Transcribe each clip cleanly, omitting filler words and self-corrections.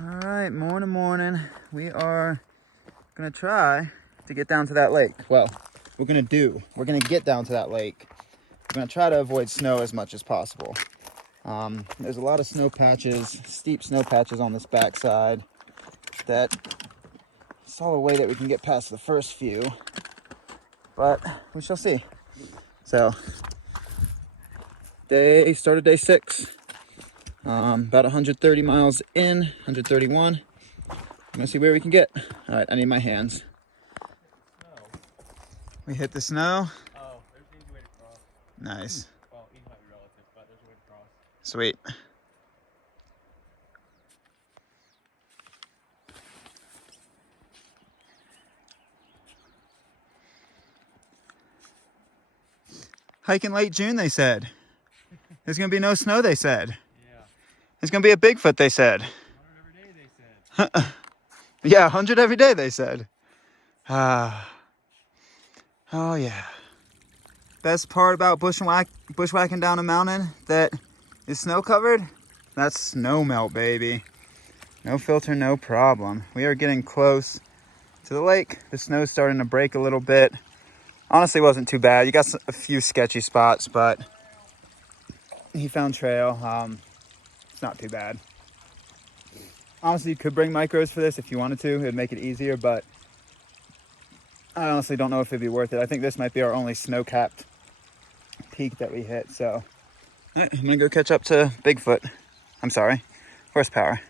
All right, morning. We are gonna try to get down to that lake. Well, we're gonna get down to that lake. We're gonna try to avoid snow as much as possible. There's a lot of snow patches, steep snow patches on this backside that it's all a way that we can get past the first few, but we shall see. So, started day 6. About 130 miles in, 131. I'm gonna see where we can get. All right, I need my hands. We hit the snow. Oh, there's an easy way to cross. Nice. Well, easy might be relative, but there's a way to cross. Sweet. Hiking late June, they said. There's gonna be no snow, they said. Yeah. There's gonna be a Bigfoot, they said. 100 every day, they said. Yeah, 100 every day, they said. Oh yeah. Best part about bushwhacking down a mountain that is snow covered, that's snow melt, baby. No filter, no problem. We are getting close to the lake. The snow's starting to break a little bit. Honestly, wasn't too bad. You got a few sketchy spots, but he found trail. It's not too bad. Honestly, you could bring micros for this if you wanted to. It'd make it easier, but I honestly don't know if it'd be worth it. I think this might be our only snow-capped peak that we hit, so. All right, I'm gonna go catch up to Bigfoot. I'm sorry, horsepower.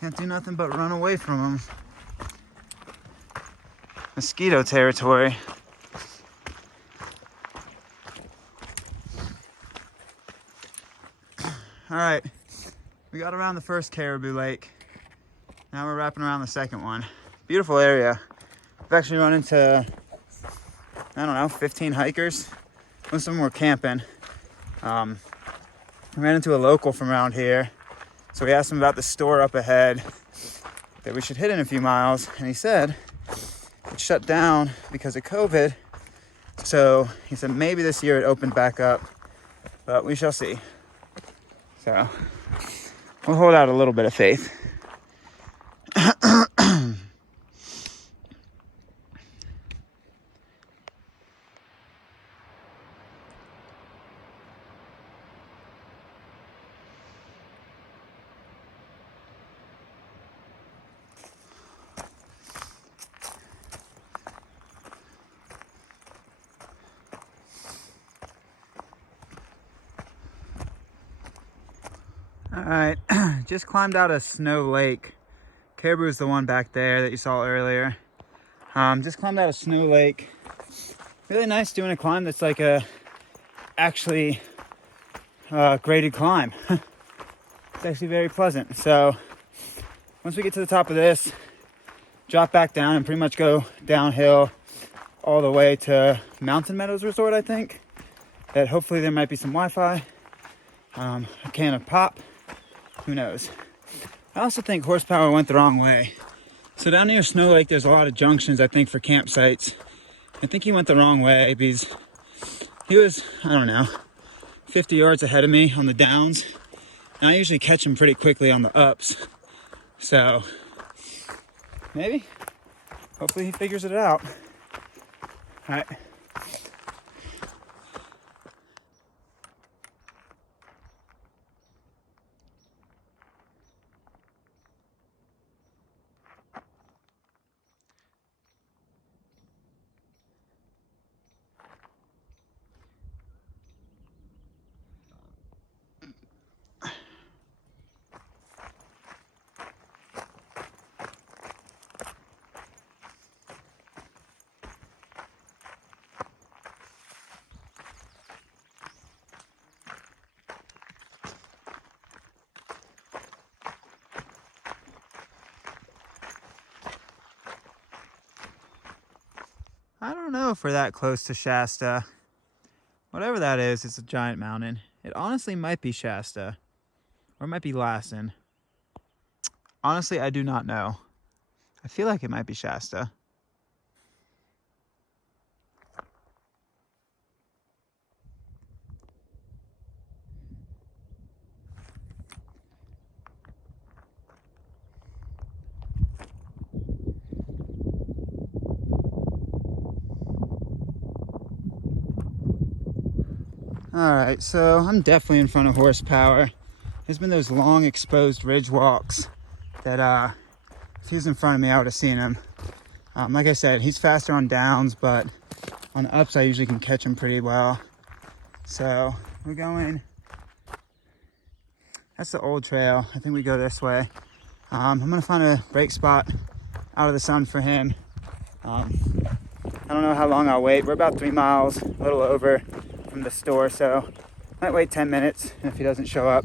Can't do nothing but run away from them. Mosquito territory. All right, we got around the first Caribou Lake. Now we're wrapping around the second one. Beautiful area. We've actually run into, I don't know, 15 hikers. Most of them were camping. I ran into a local from around here. So we asked him about the store up ahead that we should hit in a few miles. And he said it shut down because of COVID. So he said maybe this year it opened back up, but we shall see. So we'll hold out a little bit of faith. All right, just climbed out of Snow Lake. Caribou is the one back there that you saw earlier. Just climbed out of Snow Lake. Really nice doing a climb that's like a actually graded climb. It's actually very pleasant. So once we get to the top of this, drop back down and pretty much go downhill all the way to Mountain Meadows Resort, I think. That hopefully there might be some Wi-Fi, a can of pop. Who knows? I also think horsepower went the wrong way. So down near Snow Lake, there's a lot of junctions, I think, for campsites. I think he went the wrong way because he was, I don't know, 50 yards ahead of me on the downs. And I usually catch him pretty quickly on the ups. So maybe, hopefully he figures it out. All right. I don't know if we're that close to Shasta. Whatever that is, it's a giant mountain. It honestly might be Shasta. Or it might be Lassen. Honestly, I do not know. I feel like it might be Shasta. Alright, so I'm definitely in front of horsepower. There's been those long exposed ridge walks that if he was in front of me, I would have seen him. Like I said, he's faster on downs, but on the ups I usually can catch him pretty well. So we're going, that's the old trail. I think we go this way. I'm gonna find a break spot out of the sun for him. I don't know how long I'll wait. We're about 3 miles, a little over from the store, so might wait 10 minutes. And if he doesn't show up,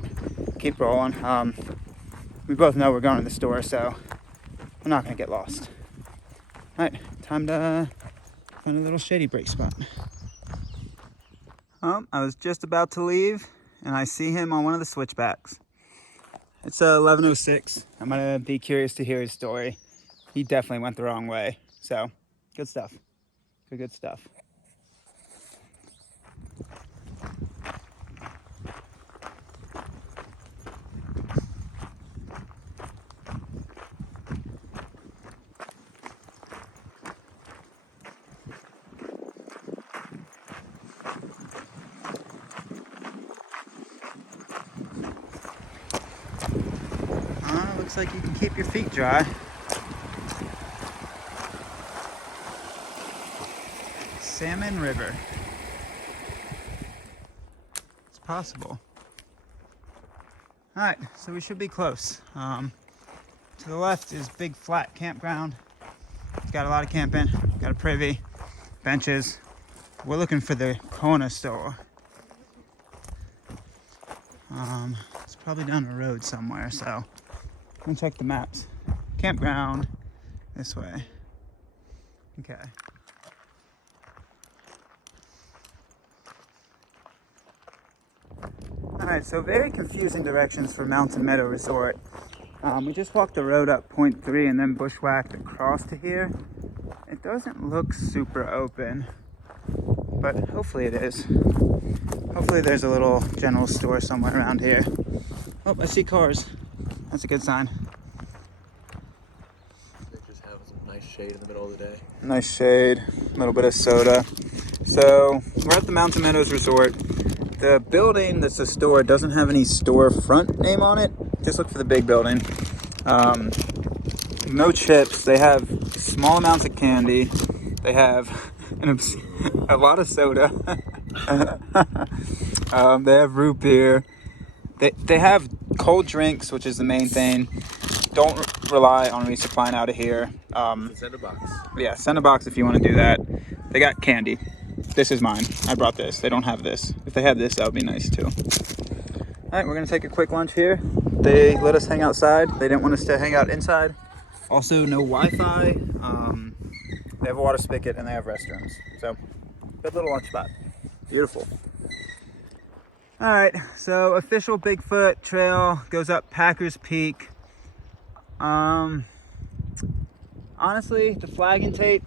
keep rolling. We both know we're going to the store, so we're not gonna get lost. All right, time to find a little shady break spot. I was just about to leave, and I see him on one of the switchbacks. It's 11:06. I'm gonna be curious to hear his story. He definitely went the wrong way, so good stuff. Good stuff. Looks like you can keep your feet dry. Salmon River. It's possible. All right, so we should be close. To the left is big flat campground. It's got a lot of camping, got a privy, benches. We're looking for the corner store. It's probably down the road somewhere, so I'm gonna check the maps. Campground, this way. Okay. All right, so very confusing directions for Mountain Meadows Resort. We just walked the road up 0.3 and then bushwhacked across to here. It doesn't look super open, but hopefully it is. Hopefully there's a little general store somewhere around here. Oh, I see cars. That's a good sign. They just have some nice shade in the middle of the day. Nice shade, a little bit of soda. So we're at the Mountain Meadows Resort. The building that's a store doesn't have any storefront name on it. Just look for the big building. No chips. They have small amounts of candy. They have a lot of soda. They have root beer. They have cold drinks, which is the main thing. Don't rely on resupplying out of here. Send a box. Yeah, send a box if you want to do that. They got candy. This is mine. I brought this. They don't have this. If they had this, that would be nice too. All right, we're gonna take a quick lunch here. They let us hang outside. They didn't want us to hang out inside. Also, no Wi-Fi. They have a water spigot and they have restrooms. So, good little lunch spot. Beautiful. All right, so official Bigfoot Trail goes up Packers Peak. Honestly, the flag and tape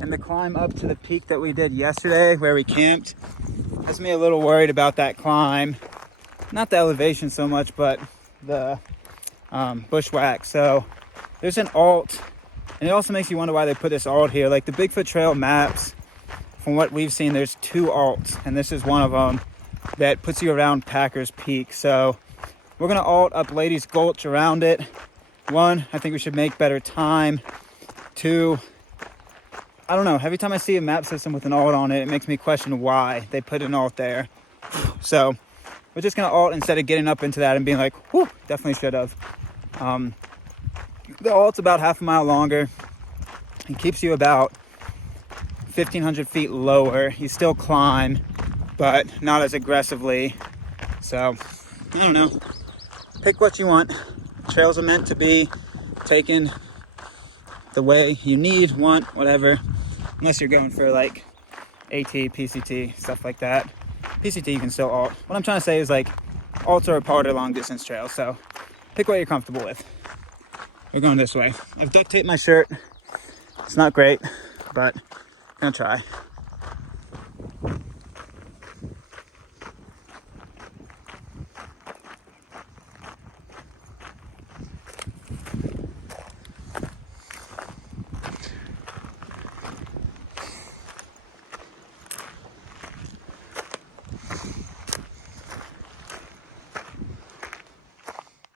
and the climb up to the peak that we did yesterday where we camped has me a little worried about that climb. Not the elevation so much, but the bushwhack. So there's an alt, and it also makes you wonder why they put this alt here. Like the Bigfoot Trail maps, from what we've seen, there's 2 alts, and this is one of them that puts you around Packers Peak. So we're gonna alt up Ladies Gulch around it. 1, I think we should make better time. 2, I don't know. Every time I see a map system with an alt on it, it makes me question why they put an alt there. So we're just gonna alt instead of getting up into that and being like, whew, definitely should have. The alt's about half a mile longer. It keeps you about 1,500 feet lower. You still climb, but not as aggressively. So, I don't know. Pick what you want. Trails are meant to be taken the way you need, want, whatever. unless you're going for like AT, PCT, stuff like that. PCT you can still alt. What I'm trying to say is like alt or part or long distance trails. So pick what you're comfortable with. We're going this way. I've duct taped my shirt. It's not great, but I'm gonna try.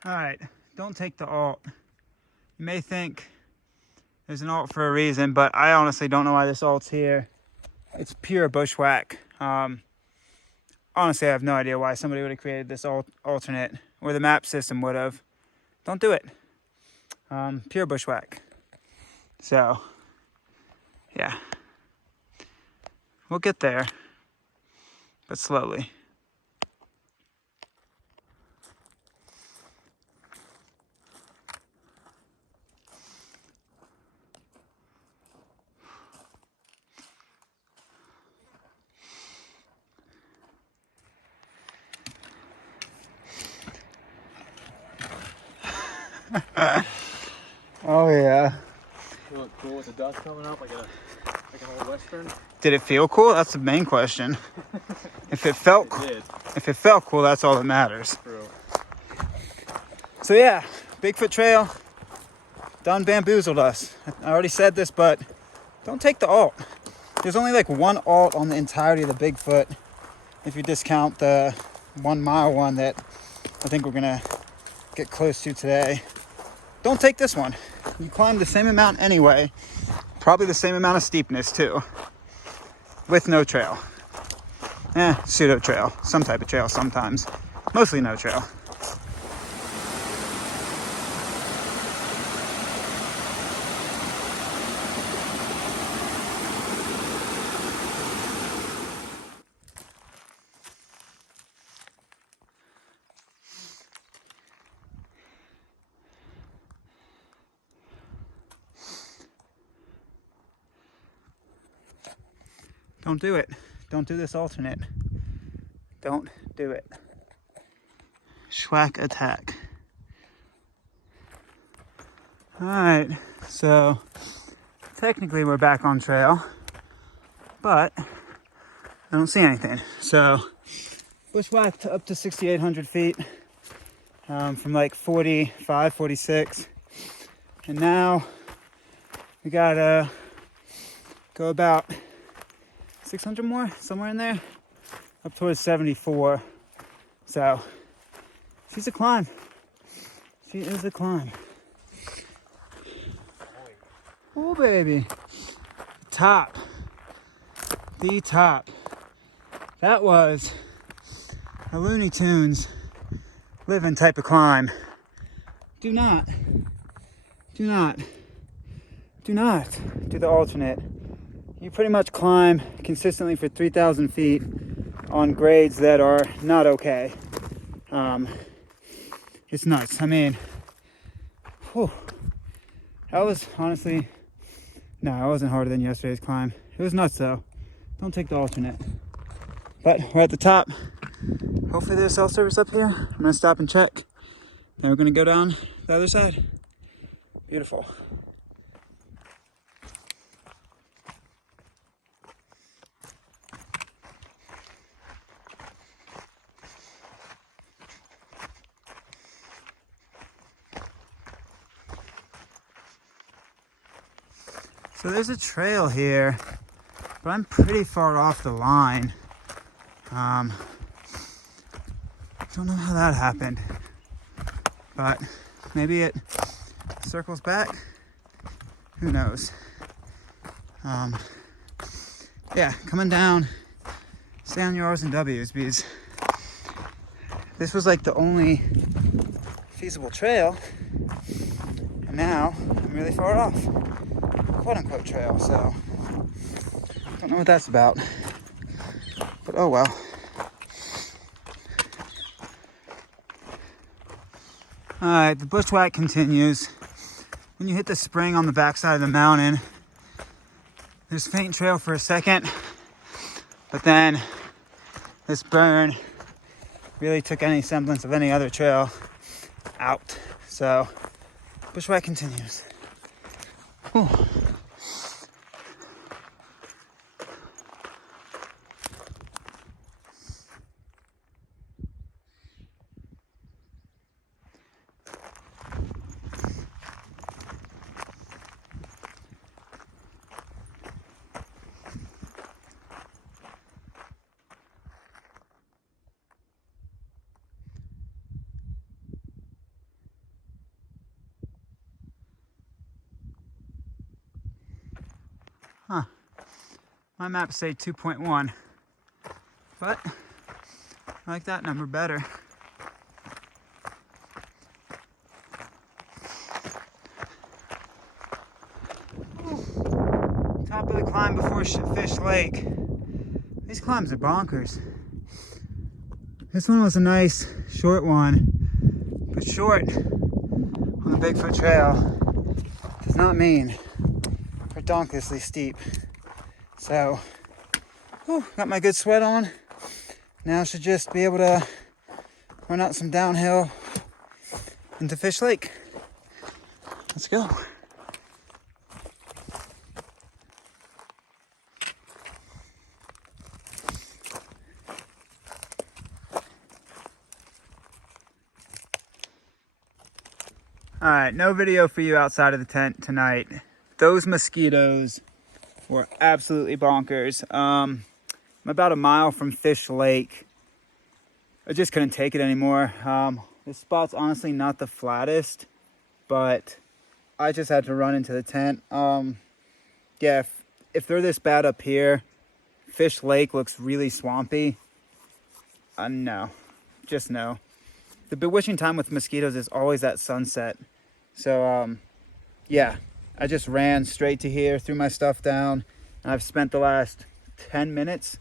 All right, don't take the alt. You may think there's an alt for a reason, but I honestly don't know why this alt's here. It's pure bushwhack. Honestly, I have no idea why somebody would have created this alternate, or the map system would have. Don't do it. Pure bushwhack. So, yeah. We'll get there, but slowly. Oh yeah. You look cool with the dust coming up like an old western. Did it feel cool? That's the main question. If it felt cool, that's all that matters. True. So yeah, Bigfoot Trail done bamboozled us. I already said this, but don't take the alt. There's only like one alt on the entirety of the Bigfoot, if you discount the 1 mile one that I think we're gonna get close to today. Don't take this one. You climb the same amount anyway, probably the same amount of steepness too, with no trail. Pseudo trail, some type of trail sometimes, mostly no trail. Don't do it. Don't do this alternate. Don't do it. Shwhack attack. Alright, so technically we're back on trail, but I don't see anything. So bushwhacked up to 6,800 feet from like 45, 46. And now we gotta go about 600 more, somewhere in there, up towards 74. So she's a climb. She is a climb. Oh baby, top, the top. That was a Looney Tunes living type of climb. Do not do the alternate. You pretty much climb consistently for 3,000 feet on grades that are not okay. It's nuts. I mean, whew, that was honestly, no, it wasn't harder than yesterday's climb. It was nuts though. Don't take the alternate. But we're at the top. Hopefully there's cell service up here. I'm gonna stop and check. Then we're gonna go down the other side. Beautiful. So there's a trail here, but I'm pretty far off the line. Don't know how that happened, but maybe it circles back. Who knows? Yeah, coming down, stay on your R's and W's, because this was like the only feasible trail, and now I'm really far off. Quote unquote trail, so don't know what that's about, but oh well. Alright, the bushwhack continues. When you hit the spring on the backside of the mountain, There's faint trail for a second, but then this burn really took any semblance of any other trail out. So bushwhack continues. Whew. Huh. My maps say 2.1, but I like that number better. Top of the climb before Fish Lake. These climbs are bonkers. This one was a nice short one, but short on the Bigfoot Trail does not mean redonkulously steep. So, whew, got my good sweat on. Now should just be able to run out some downhill into Fish Lake. Let's go. All right, no video for you outside of the tent tonight. Those mosquitoes were absolutely bonkers. I'm about a mile from Fish Lake. I just couldn't take it anymore. This spot's honestly not the flattest, but I just had to run into the tent. Yeah, if they're this bad up here, Fish Lake looks really swampy. No, just no. The bewitching time with mosquitoes is always at sunset. So, yeah, I just ran straight to here, threw my stuff down, and I've spent the last 10 minutes.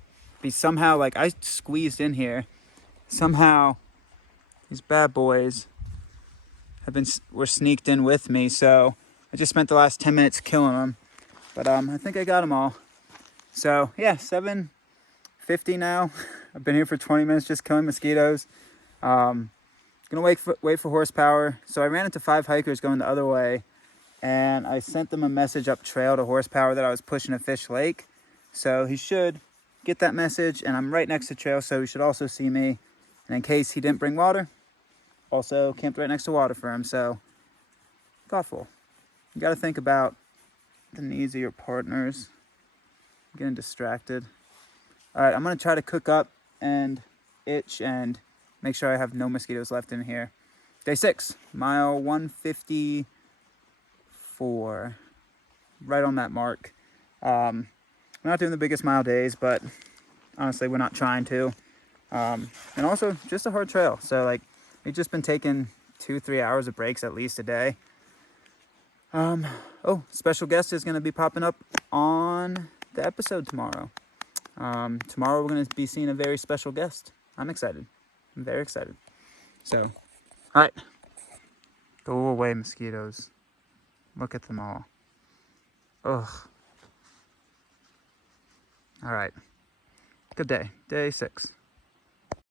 Somehow, like, I squeezed in here. Somehow, these bad boys were sneaked in with me, so I just spent the last 10 minutes killing them. But I think I got them all. So, yeah, 7:50 now. I've been here for 20 minutes just killing mosquitoes. Gonna wait for horsepower. So I ran into 5 hikers going the other way, and I sent them a message up trail to horsepower that I was pushing a Fish Lake. So he should get that message, and I'm right next to trail, so he should also see me. And in case he didn't bring water, also camped right next to water for him. So thoughtful. You got to think about the needs of your partners. I'm getting distracted. All right, I'm gonna try to cook up and itch and make sure I have no mosquitoes left in here. Day 6, mile 154. Right on that mark. We're not doing the biggest mile days, but honestly, we're not trying to. And also, just a hard trail. So, like, we've just been taking 2-3 hours of breaks at least a day. Oh, special guest is going to be popping up on the episode tomorrow. Tomorrow, we're going to be seeing a very special guest. I'm excited. I'm very excited. So, all right. Go away, mosquitoes. Look at them all. Ugh. All right. Good day. Day 6.